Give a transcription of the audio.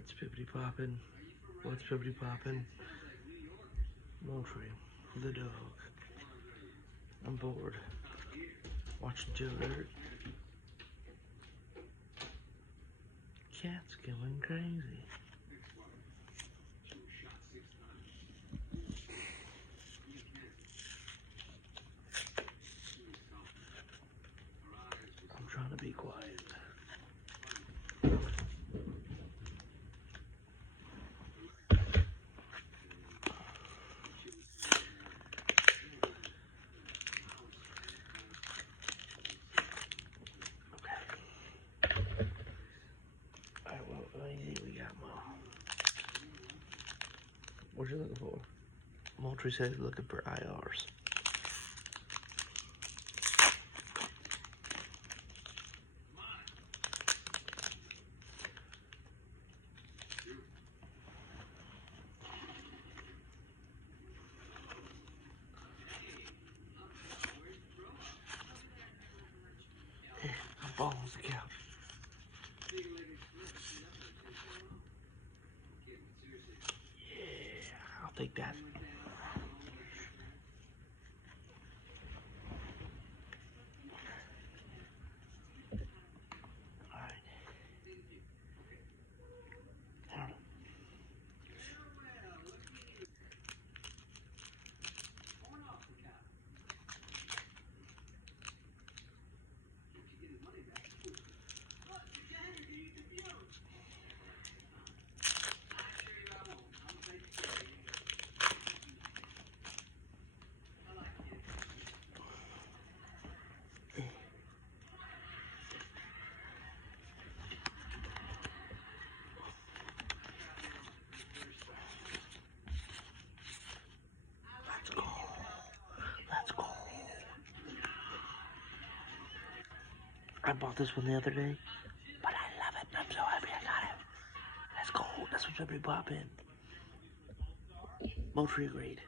What's pippity poppin'? What's pippity poppin'? Moultrie, the dog. I'm bored. Watching Joe Dirt. Cat's going crazy. I'm trying to be quiet. Alright, well, we got Mo. What you looking for? Moultrie said he's looking for IRs. I'm falling on the couch. Yeah, I'll take that. Alright. Hold on. Let's go. Let's go. I bought this one the other day, but I love it. I'm so happy I got it. Let's go. That's what should be popping. Moultrie agreed.